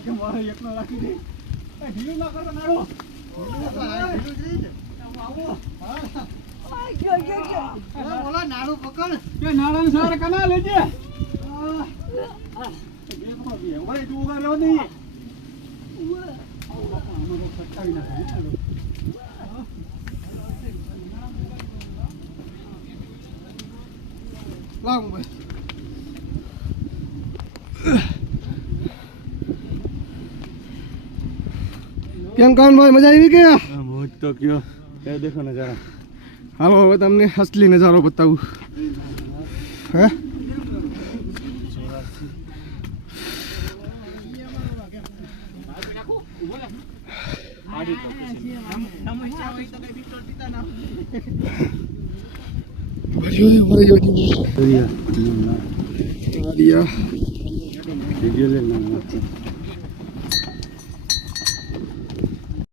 કે મારે એકલો રાખી દે ઢીલું ના કરો નાડો ઓલા નાડું પકડ કે નાડાને સાર કના લેજે ભાઈ તું ઉભા રહ્યો નહીં સટકાવી નાખે લાવ ભાઈ કેમ કાન ભાઈ મજા આવી કે મોજ તો કયો એ દેખો નજારા હાલો હવે તમને અસલી નજારો બતાવું હે વિડિયો લે ના